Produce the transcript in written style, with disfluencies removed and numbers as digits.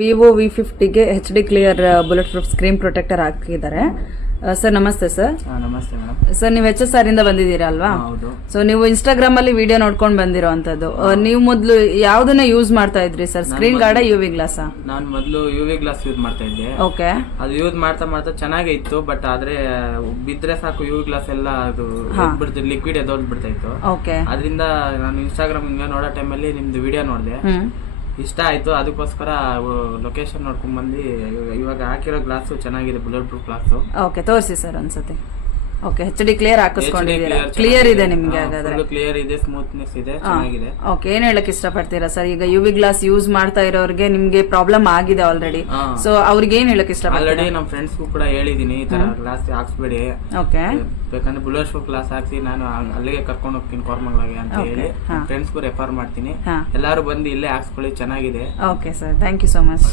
Vivo V50ಗೆ HD clear bulletproof screen protector ಹಾಕಿದ್ದಾರೆ. Sir ನಮಸ್ತೆ ಸರ್. ನಮಸ್ತೆ ಮೇಡಮ್. ಸರ್ ನೀವು HSR ಇಂದ ಬಂದಿದ್ದೀರಾ ಅಲ್ವಾ? ಹೌದು. ಸೊ ನೀವು ಇನ್ಸ್ಟಾಗ್ರಾಮ್ ಅಲ್ಲಿ ವಿಡಿಯೋ ನೋಡ್ಕೊಂಡು ಬಂದಿರೋ ಅಂತದ್ದು. ನೀವು ಮೊದಲು ಯಾವ್ದನ್ನ ಯೂಸ್ ಮಾಡ್ತಾ ಇದ್ರಿ sir? Screen guard UV glass? ನಾನು ಮೊದಲು UV ಗ್ಲಾಸ್ ಯೂಸ್ ಮಾಡ್ತಾ ಇದ್ದೆ. ಓಕೆ. ಅದು ಯೂಸ್ ಮಾಡ್ತಾ ಚೆನ್ನಾಗೇ ಇತ್ತು. ಬಟ್ ಆದ್ರೆ ಬಿದ್ರೆ ಸಾಕು UV ಗ್ಲಾಸ್ ಎಲ್ಲ ಅದು ಲಿಕ್ವಿಡ್ ಎದೋಗ್ಬಿಡ್ತಾ ಇತ್ತು. ಓಕೆ. ಅದರಿಂದ ನಾನು ಇನ್ಸ್ಟಾಗ್ರಾಮ್ ನೋಡೋ ಟೈಮಲ್ಲಿ ನಿಮ್ದು ವಿಡಿಯೋ ನೋಡಿದೆ, ಇಷ್ಟ ಆಯ್ತು. ಅದಕ್ಕೋಸ್ಕರ ಲೊಕೇಶನ್ ನೋಡ್ಕೊಂಡ್ ಬಂದು ಇವಾಗ ಹಾಕಿರೋ ಗ್ಲಾಸ್ ಚೆನ್ನಾಗಿದೆ, ಬುಲೆಟ್ ಪ್ರೂಫ್ ಗ್ಲಾಸ್. ಓಕೆ, ತೋರಿಸಿ ಸರ್ ಒಂದ್ಸತಿ. ಓಕೆ, HD ಕ್ಲಿಯರ್ ಹಾಕಿಸ್ಕೊಂಡಿದ್ದೀರಾ? ಕ್ಲಿಯರ್ ಇದೆ ನಿಮ್ಗೆ? ಹಾಗಾದ್ರೆ ಕ್ಲಿಯರ್ ಇದೆ, ಸ್ಮೂತ್ನೆಸ್ ಇದೆ, ಚೆನ್ನಾಗಿದೆ. ಓಕೆ, ಏನ್ ಹೇಳಕ್ ಇಷ್ಟಪಡ್ತೀರಾ ಸರ್? ಈಗ UV ಗ್ಲಾಸ್ ಯೂಸ್ ಮಾಡ್ತಾ ಇರೋರಿಗೆ ನಿಮ್ಗೆ ಪ್ರಾಬ್ಲಮ್ ಆಗಿದೆ ಆಲ್ರೆಡಿ, ಸೊ ಅವ್ರಿಗೆ ಏನ್ ಹೇಳಕ್ ಇಷ್ಟಪಡ್ತೀರಾ? ಆಲ್ರೆಡಿ ನಮ್ಮ ಫ್ರೆಂಡ್ಸ್ಗೂ ಕೂಡ ಹೇಳಿದೀನಿ, ಈ ತರ ಗ್ಲಾಸ್ ಹಾಕ್ಸ್ಬೇಡಿ, ಓಕೆ, ಬೇಕಂದ್ರೆ ಬುಲೆಟ್ ಪ್ರೂಫ್ ಗ್ಲಾಸ್ ಹಾಕ್ಸಿ, ನಾನು ಅಲ್ಲಿಗೆ ಕರ್ಕೊಂಡು ಹೋಗ್ತೀನಿ ಕೋರ್ಮಂಗ್ಲಾಗೆ ಅಂತ ಹೇಳಿ ಫ್ರೆಂಡ್ಸ್ಗೂ ರೆಫರ್ ಮಾಡ್ತೀನಿ. ಎಲ್ಲಾರು ಬಂದು ಇಲ್ಲೇ ಹಾಕ್ಸ್ಕೊಳ್ಳಿ, ಚೆನ್ನಾಗಿದೆ. Okay sir, thank you so much.